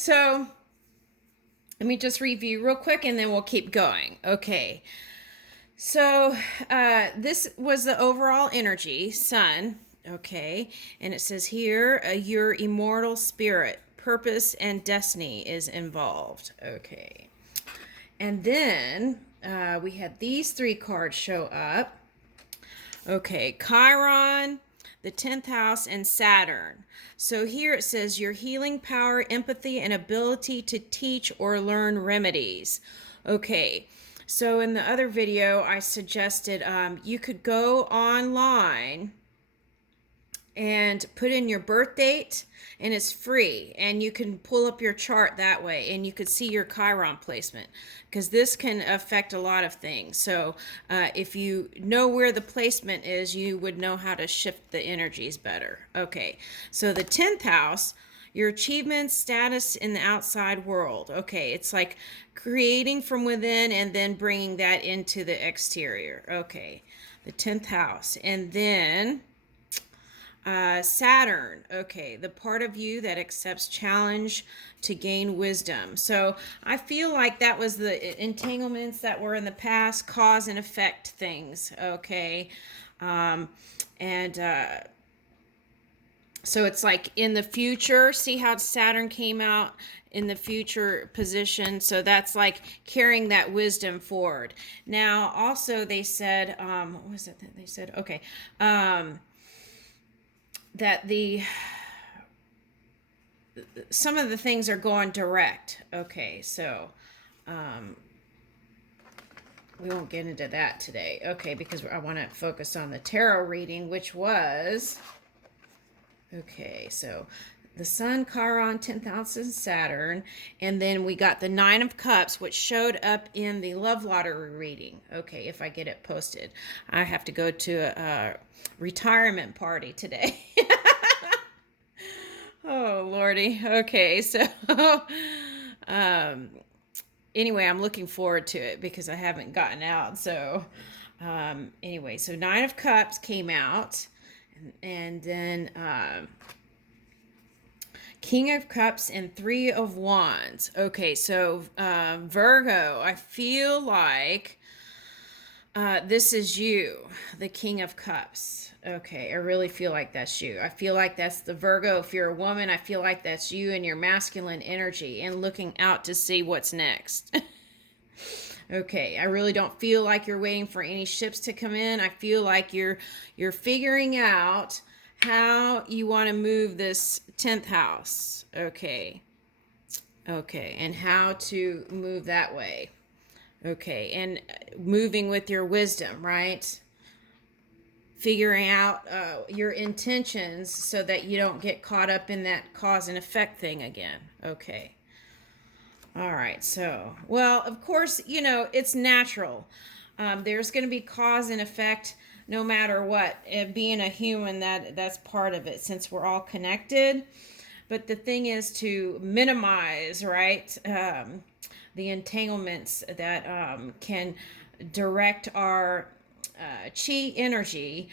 So let me just review real quick and then we'll keep going. Okay. So this was the overall energy, sun. Okay. And it says here, your immortal spirit, purpose, and destiny is involved. Okay. And then we had these three cards show up. Okay, Chiron, the 10th house, and Saturn. So here it says your healing power, empathy, and ability to teach or learn remedies. Okay, so in the other video, I suggested you could go online and put in your birth date, and it's free, and you can pull up your chart that way, and you could see your Chiron placement, because this can affect a lot of things. So if you know where the placement is, you would know how to shift the energies better. Okay, so the 10th house, your achievements, status in the outside world. Okay, it's like creating from within and then bringing that into the exterior. Okay, the 10th house. And then Saturn, okay, the part of you that accepts challenge to gain wisdom. So I feel like that was the entanglements that were in the past, cause and effect things, okay? And so it's like in the future, see how Saturn came out in the future position? So that's like carrying that wisdom forward. Now, also they said, what was it that they said? Okay. That some of the things are going direct. Okay, so we won't get into that today. Okay, because I want to focus on the tarot reading, which was, okay, so the Sun, Chiron, 10th house, and Saturn, and then we got the Nine of Cups, which showed up in the Love Lottery reading. Okay, if I get it posted. I have to go to a retirement party today. Oh, Lordy. Okay, so anyway, I'm looking forward to it because I haven't gotten out. So anyway, so Nine of Cups came out, and then King of Cups and Three of Wands. Okay, so Virgo, I feel like this is you, the King of Cups. Okay, I really feel like that's you. I feel like that's the Virgo. If you're a woman, I feel like that's you and your masculine energy and looking out to see what's next. Okay, I really don't feel like you're waiting for any ships to come in. I feel like you're figuring out how you want to move this 10th house. Okay. Okay, and how to move that way. Okay, and moving with your wisdom, right? Figuring out your intentions so that you don't get caught up in that cause and effect thing again. Okay. All right, so, well, of course, it's natural. There's going to be cause and effect no matter what. Being a human, that's part of it since we're all connected. But the thing is to minimize, right, the entanglements that can direct our chi energy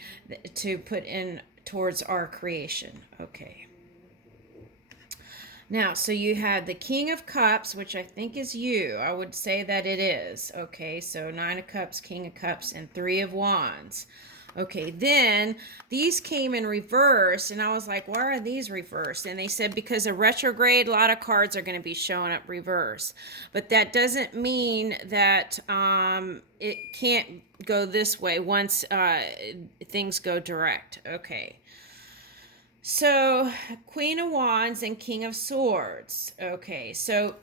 to put in towards our creation. Okay. Now, so you had the King of Cups, which I think is you. I would say that it is. Okay, so Nine of Cups, King of Cups, and Three of Wands. Okay, then these came in reverse, and I was like, why are these reversed? And they said because of retrograde, a lot of cards are going to be showing up reverse. But that doesn't mean that it can't go this way once things go direct. Okay. So, Queen of Wands and King of Swords. Okay, so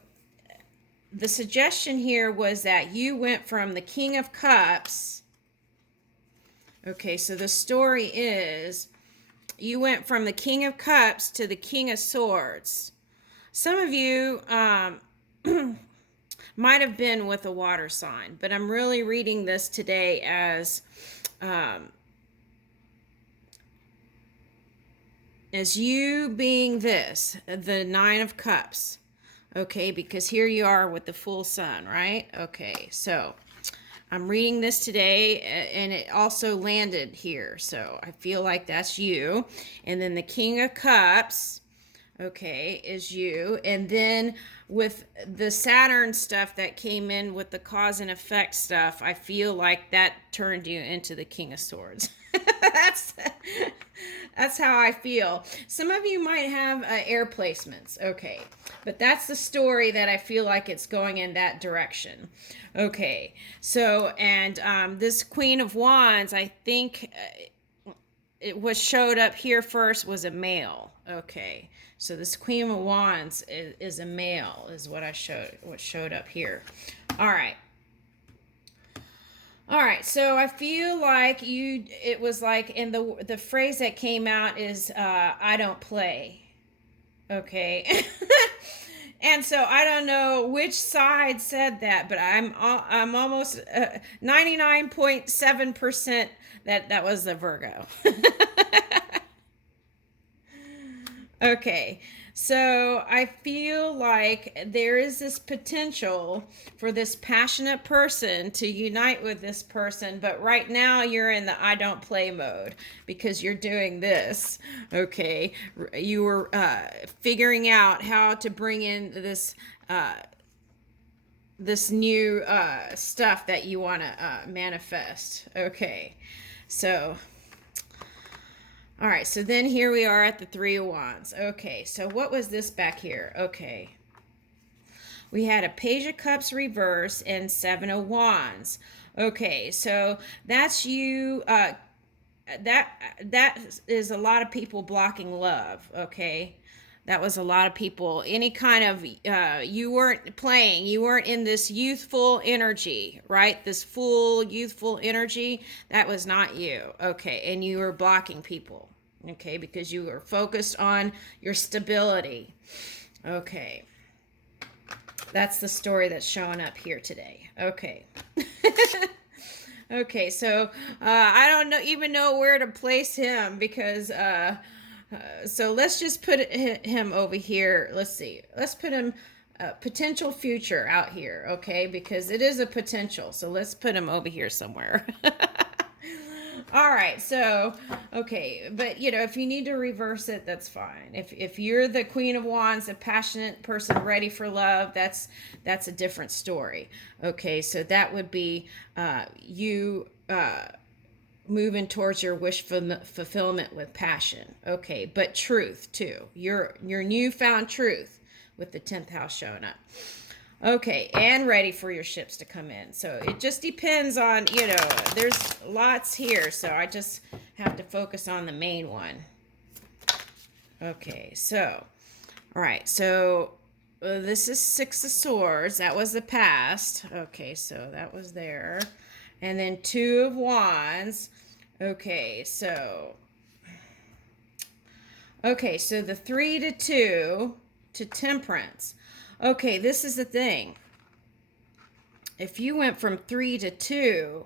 the suggestion here was that you went from the King of Cups. Okay, so the story is you went from the King of Cups to the King of Swords. Some of you might have been with a water sign, but I'm really reading this today as you being this, the Nine of Cups. Okay, because here you are with the full sun, right? Okay, so I'm reading this today, and it also landed here, so I feel like that's you. And then the King of Cups, okay, is you. And then with the Saturn stuff that came in with the cause and effect stuff, I feel like that turned you into the King of Swords. that's that's how I feel. Some of you might have air placements, okay, but that's the story that I feel like it's going in that direction. Okay, so and this Queen of Wands, I think it was showed up here first was a male. Okay, so this Queen of Wands is a male, is what showed up here. All right. All right, so I feel like it was like, in the phrase that came out is, I don't play. Okay. And so I don't know which side said that, but I'm almost 99.7% that was the Virgo. Okay, so I feel like there is this potential for this passionate person to unite with this person, but right now you're in the I don't play mode because you're doing this. Okay, you were figuring out how to bring in this new stuff that you want to manifest. Okay, so all right, so then here we are at the Three of Wands. Okay, so what was this back here? Okay. We had a Page of Cups reverse and Seven of Wands. Okay, so that's you. That is a lot of people blocking love. Okay, that was a lot of people. Any kind of you weren't playing. You weren't in this youthful energy, right? This full youthful energy. That was not you. Okay, and you were blocking people. Okay, because you were focused on your stability. Okay, that's the story that's showing up here today. Okay. Okay, so I don't even know where to place him because so let's just put him over here. Let's see. Let's put him potential future out here, okay? Because it is a potential. So let's put him over here somewhere. All right, so okay, but if you need to reverse it, that's fine. If you're the Queen of Wands, a passionate person ready for love, that's a different story. Okay, so that would be you moving towards your wish fulfillment with passion. Okay, but truth too. Your newfound truth with the 10th house showing up. Okay, and ready for your ships to come in. So it just depends on, there's lots here, so I just have to focus on the main one. Okay, so, all right, so this is Six of Swords. That was the past. Okay, so that was there. And then Two of Wands. Okay, so the 3 to 2 to Temperance. Okay, this is the thing. If you went from 3 to 2,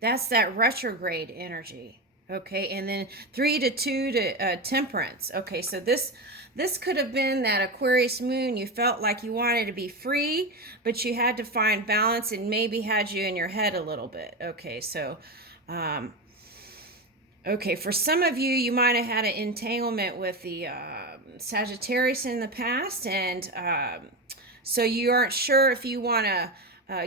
that's that retrograde energy. Okay, and then 3 to 2 to Temperance. Okay, so this could have been that Aquarius moon. You felt like you wanted to be free, but you had to find balance and maybe had you in your head a little bit. Okay, so okay, for some of you, you might have had an entanglement with the Sagittarius in the past, and so you aren't sure if you want to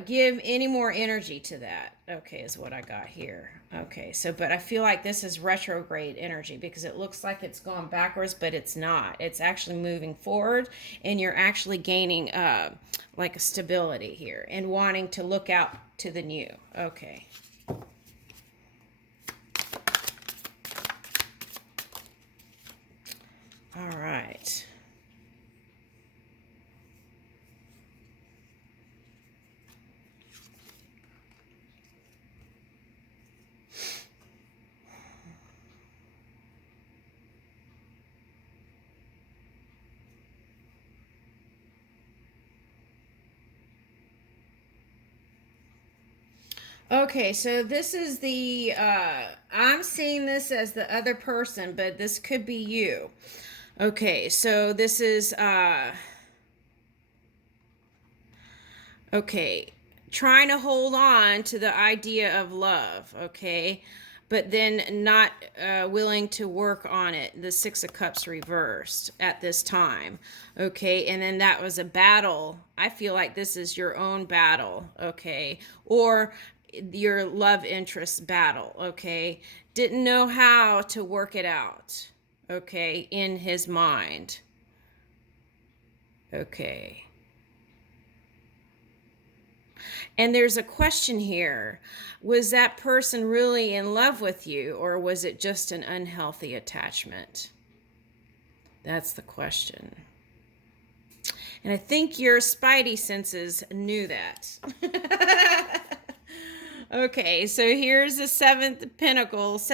give any more energy to that. Okay, is what I got here. Okay, so but I feel like this is retrograde energy because it looks like it's going backwards, but it's not. It's actually moving forward, and you're actually gaining like a stability here and wanting to look out to the new. Okay. All right. Okay, so this is the, I'm seeing this as the other person, but this could be you. Okay, so this is, okay, trying to hold on to the idea of love, okay? but then not willing to work on it. The Six of Cups reversed at this time. Okay, and then that was a battle. I feel like this is your own battle. Okay, or your love interest battle. Okay, didn't know how to work it out. Okay, in his mind. Okay. And there's a question here. Was that person really in love with you, or was it just an unhealthy attachment? That's the question. And I think your spidey senses knew that. Okay, so here's the seven pentacles.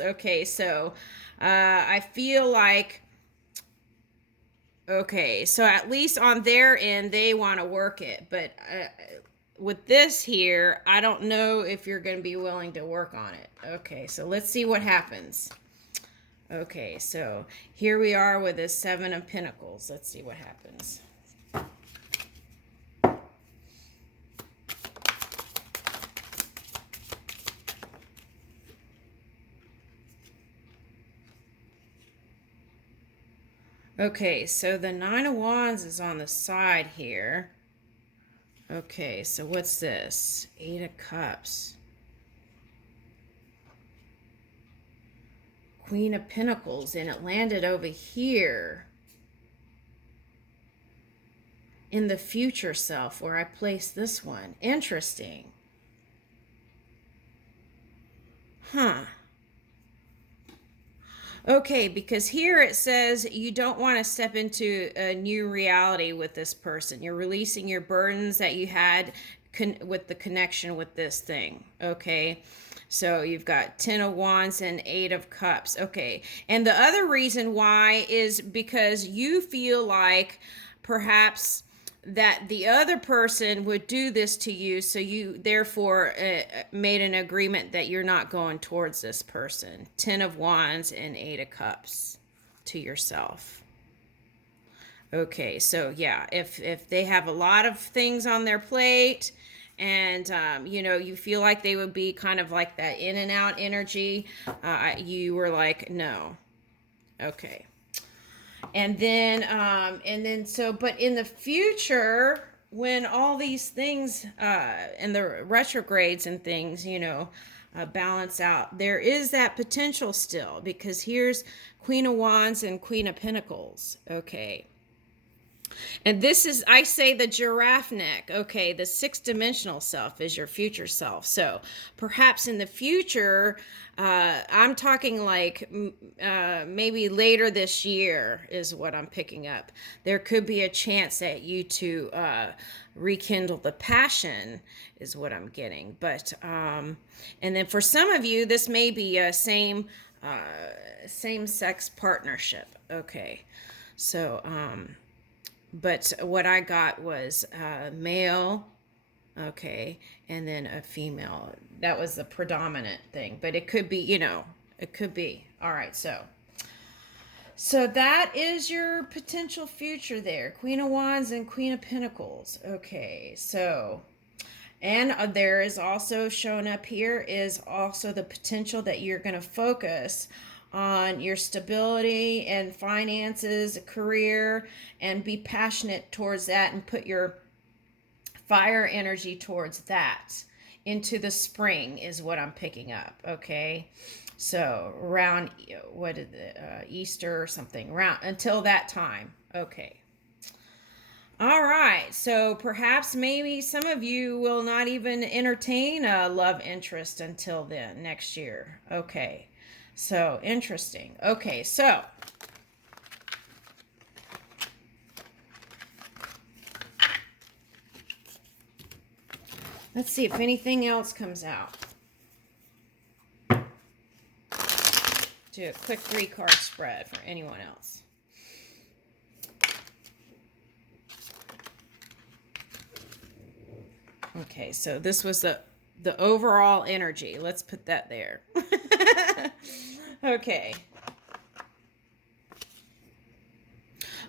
Okay, so I feel like, okay, so at least on their end, they want to work it. But with this here, I don't know if you're going to be willing to work on it. Okay, so let's see what happens. Okay, so here we are with this Seven of Pentacles. Let's see what happens. Okay, so the Nine of Wands is on the side here. Okay, so what's this? Eight of Cups. Queen of Pentacles, and it landed over here in the future self where I placed this one. Interesting. Huh. Okay, because here it says you don't want to step into a new reality with this person. You're releasing your burdens that you had with the connection with this thing. Okay, so you've got 10 of Wands and 8 of Cups. Okay, and the other reason why is because you feel like perhaps that the other person would do this to you, so you therefore made an agreement that you're not going towards this person. 10 of Wands and 8 of Cups to yourself. Okay, so yeah, if they have a lot of things on their plate, and you know, you feel like they would be kind of like that in and out energy, you were like, no. Okay. And then so, but in the future, when all these things and the retrogrades and things, you know, balance out, there is that potential still, because here's Queen of Wands and Queen of Pentacles. Okay. And this is, I say, the giraffe neck. Okay, the six-dimensional self is your future self. So perhaps in the future, I'm talking like maybe later this year is what I'm picking up. There could be a chance that you two rekindle the passion is what I'm getting. But and then for some of you, this may be a same-sex partnership. Okay, so but what I got was male, okay, and then a female. That was the predominant thing, but it could be, you know, it could be. All right, so that is your potential future there. Queen of Wands and Queen of Pentacles. Okay, so, and there is also shown up here is also the potential that you're going to focus on your stability and finances, career, and be passionate towards that and put your fire energy towards that into the spring is what I'm picking up. Okay, so around what is it, Easter or something, around until that time. Okay. All right, so perhaps maybe some of you will not even entertain a love interest until then, next year. Okay, so interesting. Okay, so let's see if anything else comes out. Do a quick 3-card spread for anyone else. Okay, so this was the overall energy. Let's put that there. Okay.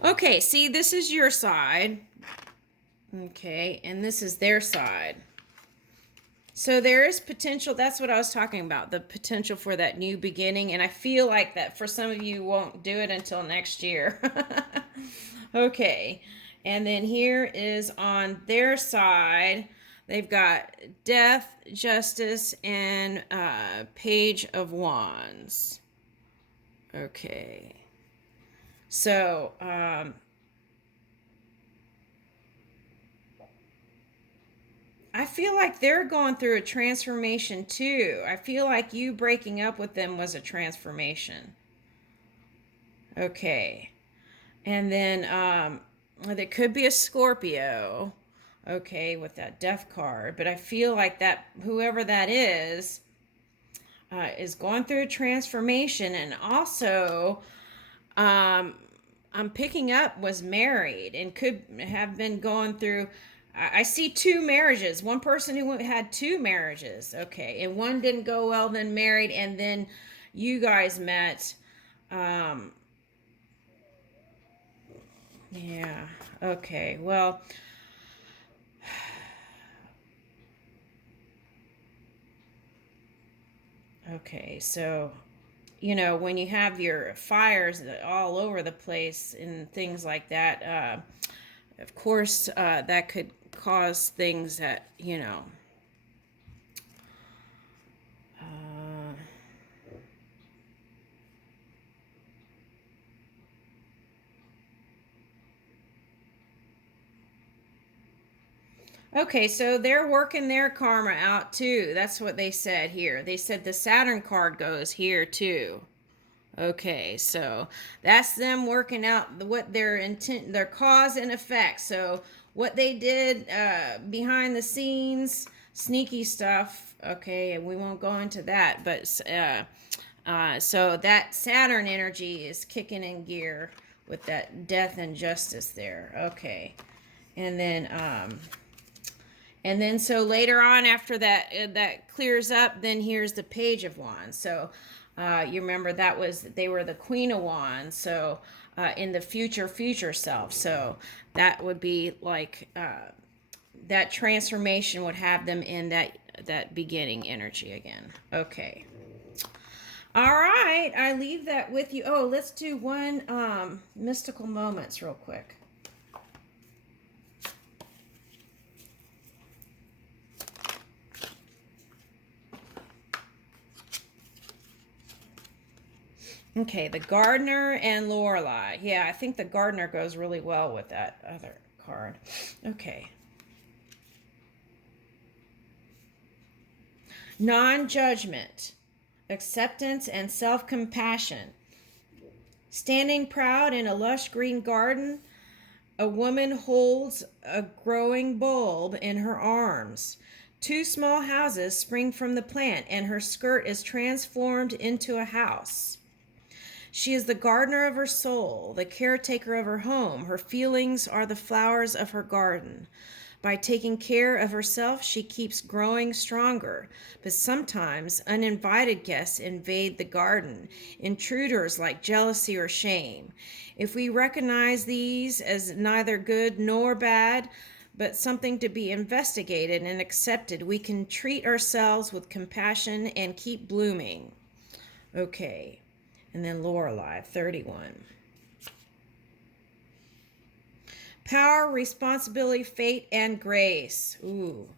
Okay, see, this is your side. Okay, and this is their side. So there is potential. That's what I was talking about, the potential for that new beginning. And I feel like that for some of you won't do it until next year. Okay. And then here is on their side, they've got death, justice, and page of wands. Okay. So, I feel like they're going through a transformation too. I feel like you breaking up with them was a transformation. Okay. And then there could be a Scorpio. Okay, with that death card, but I feel like that whoever that is going through a transformation, and also um I'm picking up was married and could have been going through. I see two marriages. One person who had two marriages, okay, and one didn't go well, then married, and then you guys met. Um, yeah, okay, well, okay, so when you have your fires all over the place and things like that, of course, that could cause things that, uh, okay, so they're working their karma out too. That's what they said here. They said the Saturn card goes here too. Okay, so that's them working out what their intent, their cause and effect. So what they did behind the scenes, sneaky stuff. Okay, and we won't go into that, but so that Saturn energy is kicking in gear with that death and justice there. Okay, and then so later on, after that clears up, then here's the Page of Wands. So you remember they were the Queen of Wands. So in the future self. So that would be like that transformation would have them in that beginning energy again. Okay. All right, I leave that with you. Oh, let's do one mystical moments real quick. Okay, the Gardener and Lorelei. Yeah, I think the Gardener goes really well with that other card. Okay. Non-judgment, acceptance, and self-compassion. Standing proud in a lush green garden, a woman holds a growing bulb in her arms. Two small houses spring from the plant, and her skirt is transformed into a house. She is the gardener of her soul, the caretaker of her home. Her feelings are the flowers of her garden. By taking care of herself, she keeps growing stronger. But sometimes uninvited guests invade the garden, intruders like jealousy or shame. If we recognize these as neither good nor bad, but something to be investigated and accepted, we can treat ourselves with compassion and keep blooming. Okay. And then Lorelei, 31. Power, responsibility, fate, and grace. Ooh.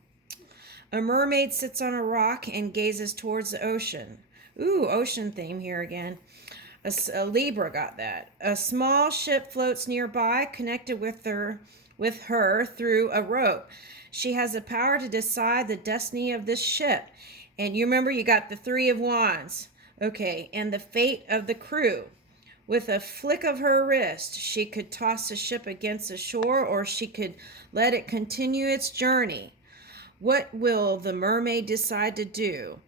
A mermaid sits on a rock and gazes towards the ocean. Ooh, ocean theme here again. A Libra got that. A small ship floats nearby, connected with her through a rope. She has the power to decide the destiny of this ship. And you remember you got the Three of Wands. Okay, and the fate of the crew. With a flick of her wrist, she could toss the ship against the shore, or she could let it continue its journey. What will the mermaid decide to do?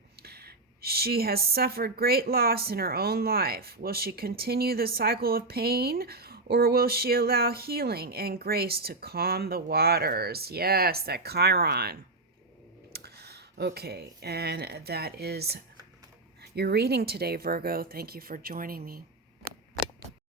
She has suffered great loss in her own life. Will she continue the cycle of pain, or will she allow healing and grace to calm the waters? Yes, that Chiron. Okay, and that is your reading today, Virgo. Thank you for joining me.